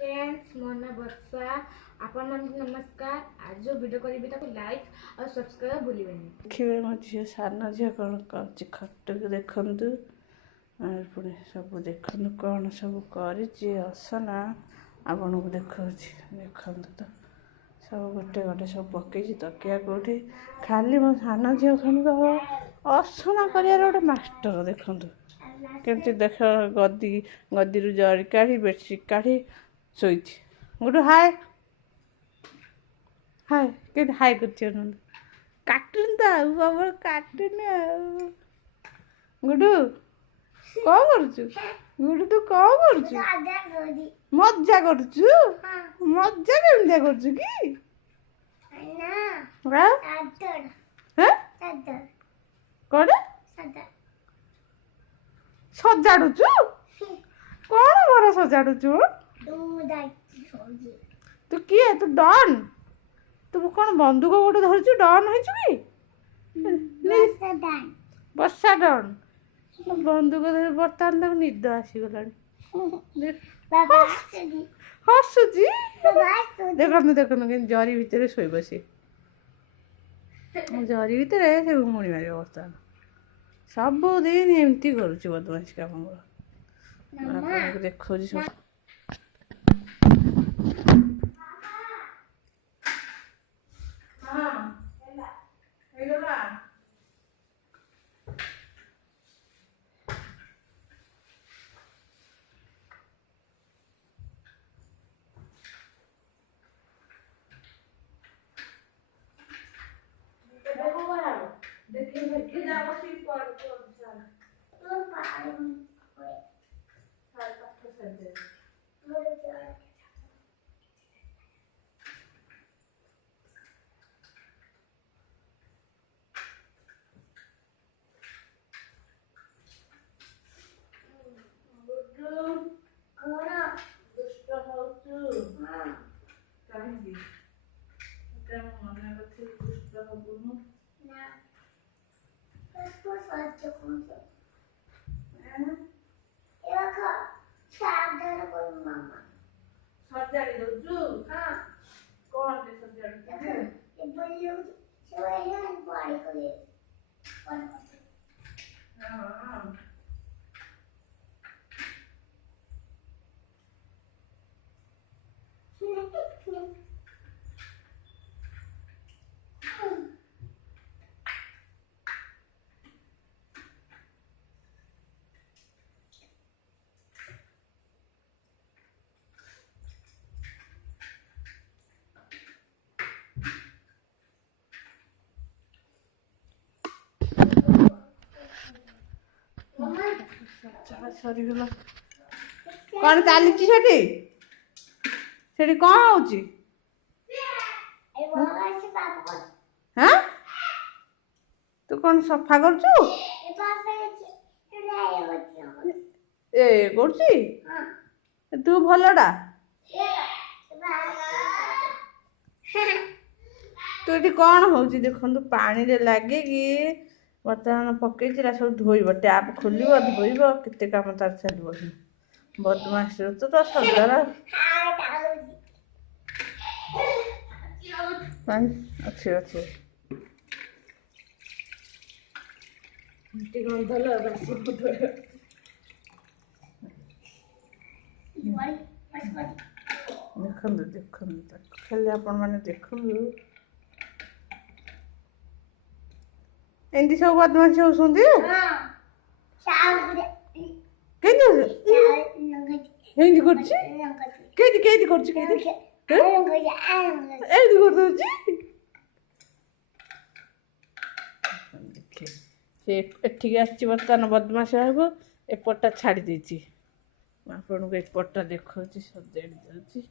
Friends मो ना वर्षा आपण मानक नमस्कार। आज जो वीडियो करी ताको लाइक और सब्सक्राइब भूलिबेनी। देखिए मो झी सान झी कौन कर खट को देखु और पुणी सब देखु कौन सब कर असना आपन को देखा देखु तो सब गोटे गोटे सब पकई तकिया कौटी खाली मो सान झी खान तो असना कर गोटे मास्टर देखु केमती देख गदी गदी जरी काढ़ी बेडसीट काढ़ी शोई गुडू हाय हाय के हाय कर कार्टून तो बाबर कार्टून गुडू कौन करुचु गुडू तू कौन करुचु मजा करुचु मजा केमतिया करुचु कि कौन सजाड़ुचु कौन घर सजाड़ुचु तू किए तू डन तू कौन बंदूक गोटे धरचु डन होइछु कि वर्षा डन बंदूक धर बर्तमान तक निद आसीगलानी हसुची देखु देखु कि जरी भितर शोब सी जरी भितर से घुमुड़ी मार बर्तमान सबुदिन एमती करुच बदमाश काम देखो सब देखिए देखिए जाओ सी पढ़ तो साल पाठ कर दे दुष्ट होचु काहिंदी एटा मने कथि दुष्ट होबुनु ना इसको सच कौन से एका साधन कोई मामा सजाड़ी दोजु हां कौन दे सजाड़ी ये बलियो सेवैया बाई करे हां सरीगला कौन चली से कौन हो हाँ तू कौन सफा करचु ए करची तू भलडा तू ये कौन हो देखु पानी रे लगे कि बर्तमान पकई सब धोब टैप खोल धोब केते काम तार चलो बदमाश तो सदर अच्छे अच्छे गंधल बासी देखु देखु खाली आपण मैंने देखु एंती सब बदमाश होती एठिक बर्तमान बदमाश हम एपटा छाड़ी देती आपन को एपटा देखा सजाड़ी दे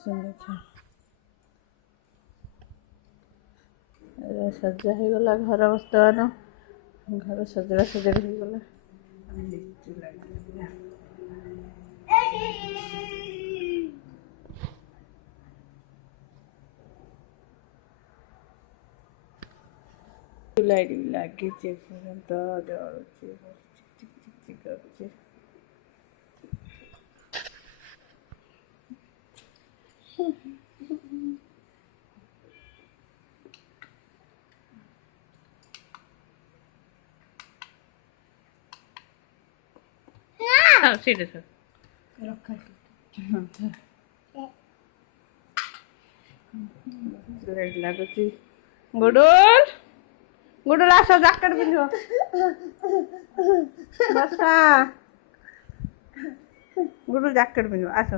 देखिए सजा हो गला घर बर्तमान घर सजड़ा सजड़ी हो गला लाइट भी लगी पर्यंत जलुचे चिक चिक चिक करुचे सीधे सर लाइट लगुची गुडुल गुडुल आस जैकेट पिंधो बसा गुडुल जैकेट पिंधो आस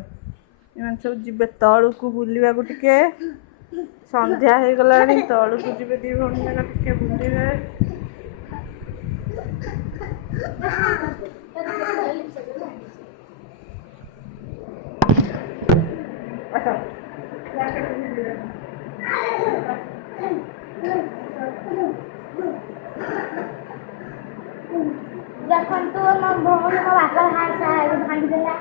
इन सब जीवे तलू को बुलवा टिके संध्या हो गला तलू को जी दी भौणी टिके बुलवे देखो मो भौणी मो बापा हाथ भांगीदेला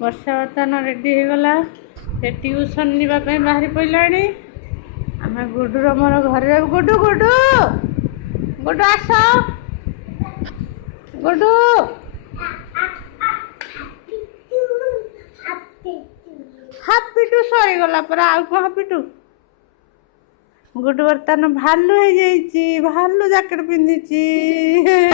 वर्षा बर्तमान रेडी हो गला से ट्यूशन नापी बाहरी पड़ा आम गुडुर मोर घर गुडु गुडु गुडु आस गुडु हापिटू सरीगला पर आउ कौन हापिटू गुडु बर्तमान भालू हो जाइए भालू जैकेट पिंधि